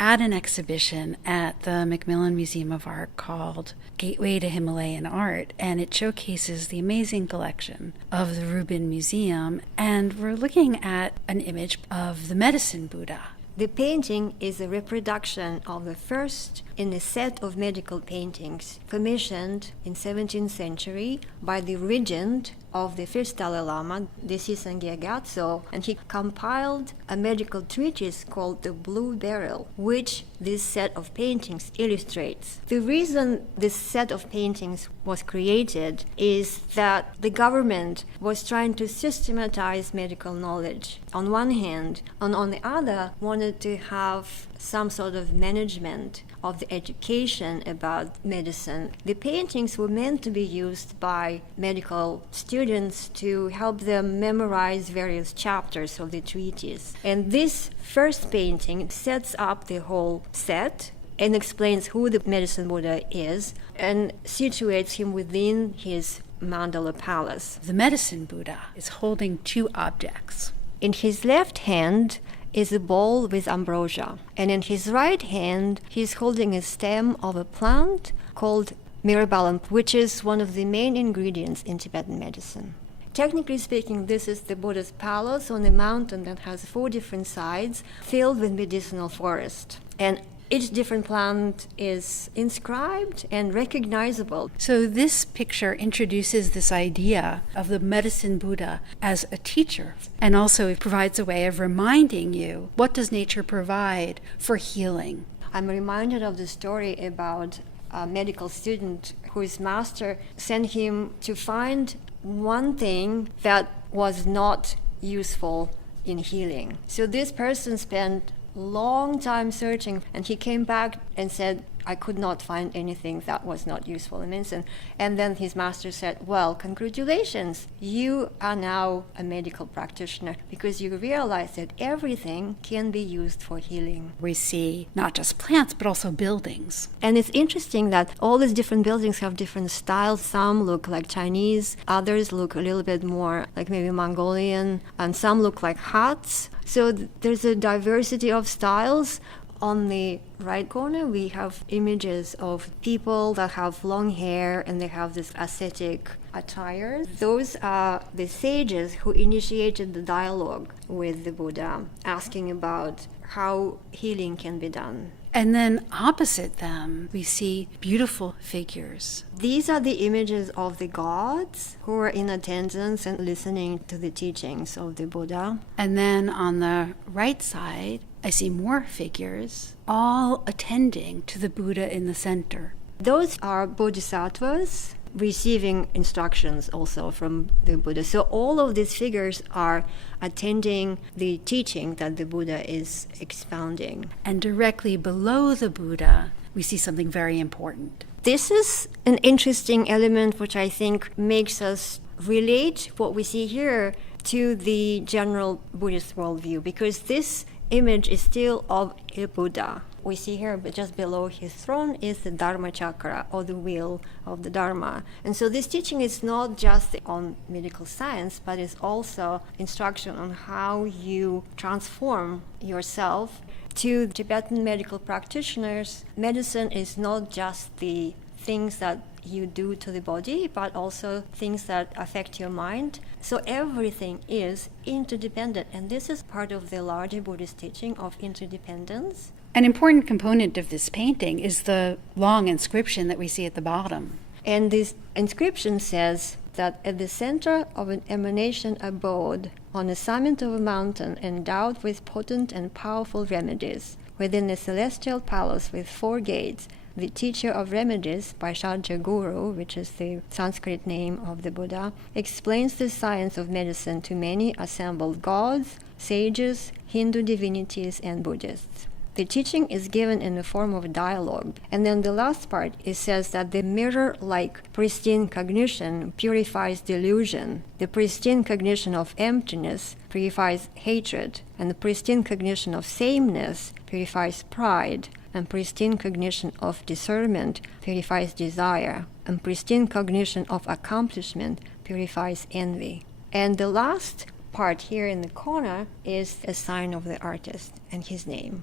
at an exhibition at the Macmillan Museum of Art called Gateway to Himalayan Art, and it showcases the amazing collection of the Rubin Museum, and we're looking at an image of the medicine Buddha. The painting is a reproduction of the first in a set of medical paintings commissioned in 17th century by the regent of the Fifth Dalai Lama, Desisangye Gyatso, and he compiled a medical treatise called The Blue Beryl, which this set of paintings illustrates. The reason this set of paintings was created is that the government was trying to systematize medical knowledge on one hand, and on the other wanted to have some sort of management of the education about medicine. The paintings were meant to be used by medical students to help them memorize various chapters of the treatise. And this first painting sets up the whole set and explains who the medicine Buddha is and situates him within his mandala palace. The medicine Buddha is holding two objects. In his left hand is a bowl with ambrosia, and in his right hand he's holding a stem of a plant called myrobalan, which is one of the main ingredients in Tibetan medicine. Technically speaking, this is the Buddha's palace on a mountain that has 4 different sides filled with medicinal forest, and each different plant is inscribed and recognizable. So this picture introduces this idea of the medicine Buddha as a teacher, and also it provides a way of reminding you, what does nature provide for healing? I'm reminded of the story about a medical student whose master sent him to find one thing that was not useful in healing. So this person spent long time searching, and he came back and said, I could not find anything that was not useful in medicine. And then his master said, well, congratulations, you are now a medical practitioner because you realize that everything can be used for healing. We see not just plants, but also buildings. And it's interesting that all these different buildings have different styles. Some look like Chinese, others look a little bit more like maybe Mongolian, and some look like huts. So there's a diversity of styles. On the right corner, we have images of people that have long hair and they have this ascetic attire. Those are the sages who initiated the dialogue with the Buddha, asking about how healing can be done. And then opposite them, we see beautiful figures. These are the images of the gods who are in attendance and listening to the teachings of the Buddha. And then on the right side, I see more figures, all attending to the Buddha in the center. Those are bodhisattvas receiving instructions also from the Buddha. So all of these figures are attending the teaching that the Buddha is expounding. And directly below the Buddha, we see something very important. This is an interesting element which I think makes us relate what we see here to the general Buddhist worldview, because this image is still of a Buddha. We see here, but just below his throne is the Dharma chakra, or the wheel of the Dharma. And so this teaching is not just on medical science, but is also instruction on how you transform yourself. To Tibetan medical practitioners, medicine is not just the things that you do to the body, but also things that affect your mind. So everything is interdependent, and this is part of the larger Buddhist teaching of interdependence. An important component of this painting is the long inscription that we see at the bottom. And this inscription says that at the center of an emanation abode, on the summit of a mountain endowed with potent and powerful remedies, within a celestial palace with 4 gates, the teacher of remedies, Vaishajya Guru, which is the Sanskrit name of the Buddha, explains the science of medicine to many assembled gods, sages, Hindu divinities, and Buddhists. The teaching is given in the form of a dialogue. And then the last part, it says that the mirror-like pristine cognition purifies delusion. The pristine cognition of emptiness purifies hatred. And the pristine cognition of sameness purifies pride. And pristine cognition of discernment purifies desire. And pristine cognition of accomplishment purifies envy. And the last part here in the corner is a sign of the artist and his name.